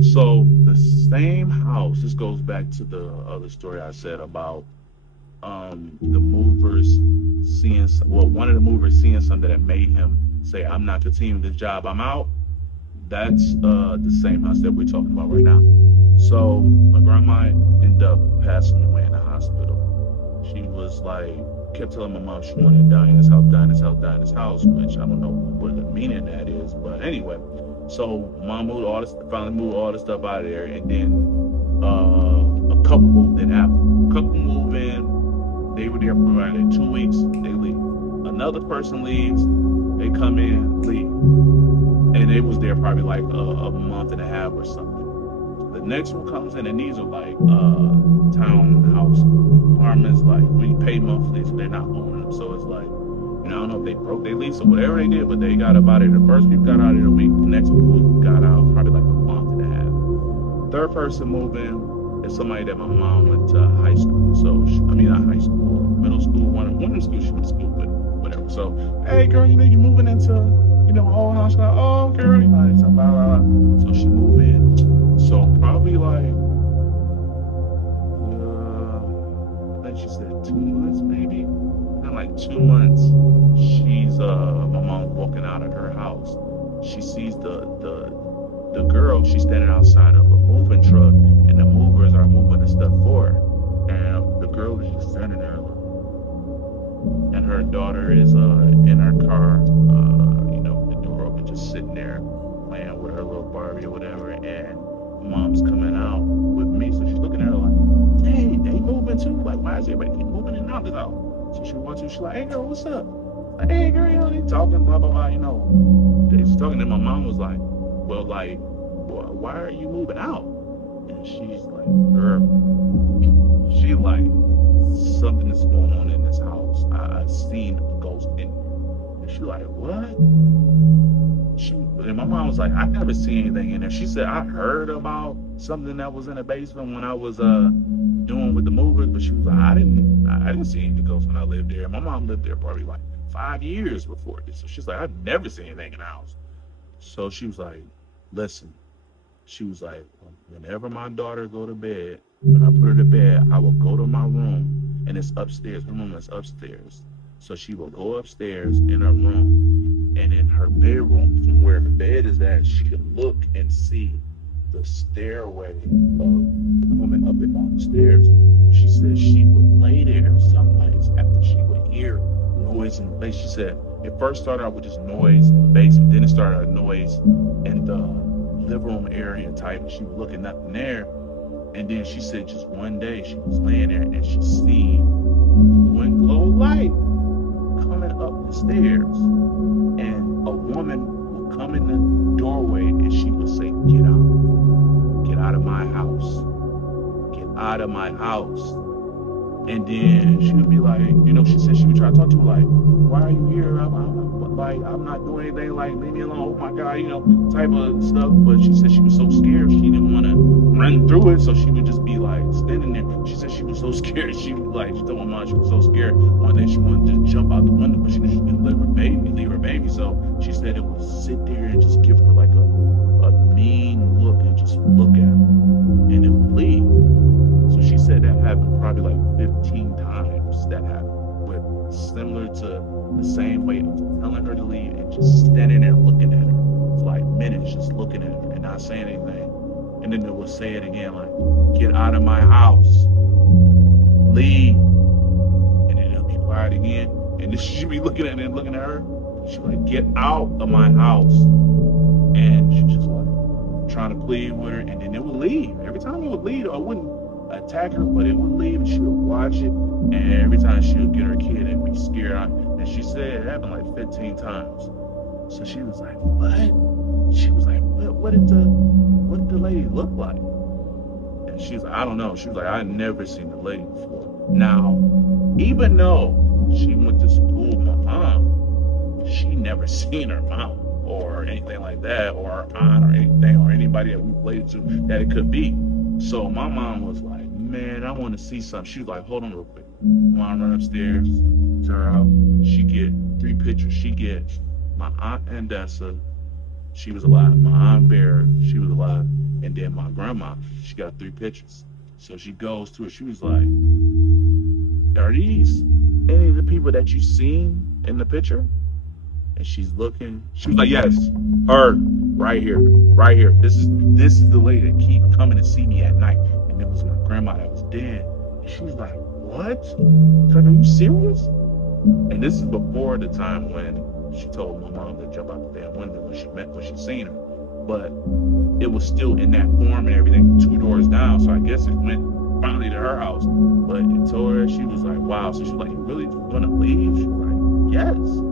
So the same house. This goes back to the other story I said about the movers seeing well, one of the movers seeing something that made him say, "I'm not continuing this job. I'm out." That's the same house that we're talking about right now. So my grandma ended up passing away in the hospital. She was like, kept telling my mom she wanted to die in this house, die in this house, die in this house, which I don't know what the meaning of that is. But anyway, so mom moved all this, finally moved all the stuff out of there, and then a couple moved in after. A couple moved in, they were there for around 2 weeks, they leave. Another person leaves, they come in, leave, and they was there probably like a month and a half or something. The next one comes in, and these are like townhouse apartments. Like we pay monthly, so they're not owning them. So it's like, I don't know if they broke their lease or whatever they did, but they got up out of there. The first people got out of there a week. The next people got out probably like a month and a half. Third person moving is somebody that my mom went to high school. So I mean, not high school, middle school. One of them schools she went to school, but whatever. So hey, girl, you moving into my whole house. Like, oh, girl, it's a blah, blah, blah. So she moved in. So probably like, I think she said 2 months maybe. And like 2 months, she's my mom walking out of her house. She sees the girl. She's standing outside of a moving truck, and the movers are moving the stuff for her. And the girl is just standing there, and her daughter is in her car. Just sitting there playing with her little Barbie or whatever, and mom's coming out with me, so she's looking at her like, "Dang, they moving too? Like, why is everybody keep moving in and out this house?" So she walks to, she's like, "Hey girl, what's up?" Like, "Hey girl, they talking, blah blah blah, They was talking, and my mom was like, "Well, like, boy, why are you moving out?" And she's like, "Girl," she like, "something is going on in this house. I seen a ghost in here." And she like, "What?" And my mom was like, "I never seen anything in there." She said, "I heard about something that was in the basement when I was doing with the movers," but she was like, I didn't see any ghosts when I lived there. My mom lived there probably like 5 years before this. So she's like, "I've never seen anything in the house." So she was like, "Listen," she was like, "Whenever my daughter go to bed, when I put her to bed, I will go to my room, and it's upstairs. Her room is upstairs. So she will go upstairs in her room, and in her bedroom, from where her bed is at, she can look and see the stairway of coming up and down the stairs." She said she would lay there some nights after she would hear noise in the base. She said it first started out with just noise in the basement, then it started out noise in the living room area type, and she was looking up in there. And then she said just one day she was laying there and she seen one glow light coming up the stairs, and a woman would come in the doorway and she would say, get out of my house, get out of my house." And then she would be like, she said she would try to talk to her like, "Why are you here? I'm not doing anything, like, leave me alone, oh my God," type of stuff. But she said she was so scared, she didn't want to run through it, so she would just be like standing there. She said she was so scared, she told my mom she was so scared. One day she wanted to jump out the window, but she knew she couldn't leave her baby. So she said it would sit there and just give her like a mean look and just look at her, and it would leave. So she said that happened probably like 15 times. That happened with similar to the same way of telling her to leave and just standing there looking at her for like minutes, just looking at her and not saying anything. And then it would say it again, like, "Get out of my house, leave." And then it'll be quiet again. And then she'd be looking at it and looking at her. She'd be like, "Get out of my house." And she just like trying to plead with her, and then it would leave. Every time it would leave, I wouldn't attack her, but it would leave, and she would watch it, and every time she would get her kid and be scared. And she said it happened like 15 times. So she was like, "What?" She was like, what did the lady look like?" And she was like, "I don't know." She was like, "I never seen the lady before." Now, even though she went to school with my mom, she never seen her mom or anything like that, or her aunt or anything, or anybody that we related to that it could be. So my mom was like, "Man, I want to see something." She was like, "Hold on real quick." Mom run upstairs to her house. She get 3 pictures. She get my aunt Andessa, she was alive. My aunt Vera, she was alive. And then my grandma, she got 3 pictures. So she goes to it. She was like, "Are these any of the people that you seen in the picture?" And she's looking. She was like, "Yes, her, right here, right here. This is the lady that keep coming to see me at night." And it was my grandma that was dead. And she was like, "What? She's like, are you serious?" And this is before the time when she told my mom to jump out the damn window when she seen her. But it was still in that form and everything, 2 doors down. So I guess it went finally to her house. But it told her, she was like, "Wow." So she was like, "You really gonna leave?" She was like, "Yes.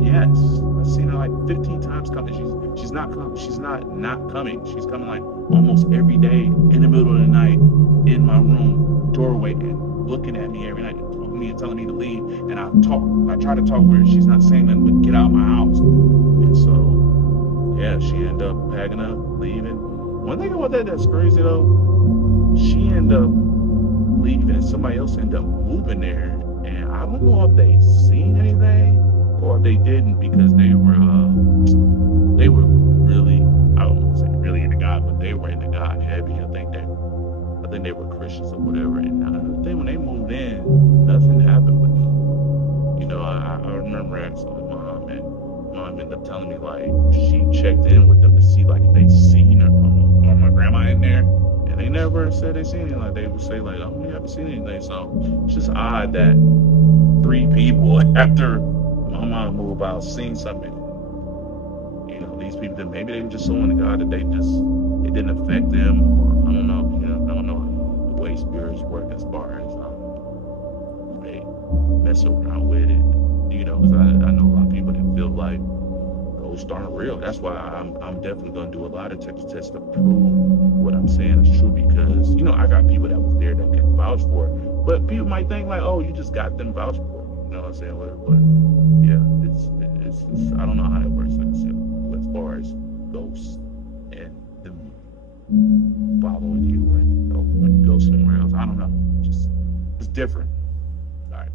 Yes, I've seen her like 15 times coming. She's not coming. She's not coming. She's coming like almost every day in the middle of the night in my room doorway and looking at me every night, talking to me and telling me to leave. And I try to talk with her. She's not saying nothing but get out of my house. And so yeah, she ended up packing up, leaving. One thing about that's crazy though, she ended up leaving and somebody else ended up moving there. And I don't know if they seen anything or if they didn't because they were really, I don't want to say really into God, but they were into God heavy. I think they were Christians or whatever. And I think when they moved in, nothing happened with them. I remember asking mom, and mom ended up telling me like she checked in with them to see like if they seen her or my grandma in there. And they never said they seen anything. Like they would say like, "Oh, we haven't seen anything." So it's just odd that 3 people after my mom moved out seen something. These people that maybe they were just so into God that it didn't affect them, or I don't know. I don't know the way spirits work as far as they mess around with it. Because I know a lot of people that feel like ghosts aren't real. That's why I'm definitely gonna do a lot of tests to prove what I'm saying is true because I got people that was there that can vouch for it. But people might think like, "Oh, you just got them vouch for it." You know what I'm saying? Whatever. But yeah, it's I don't know how it works as far as ghosts and them following you when you go somewhere else. I don't know. Just it's different. All right.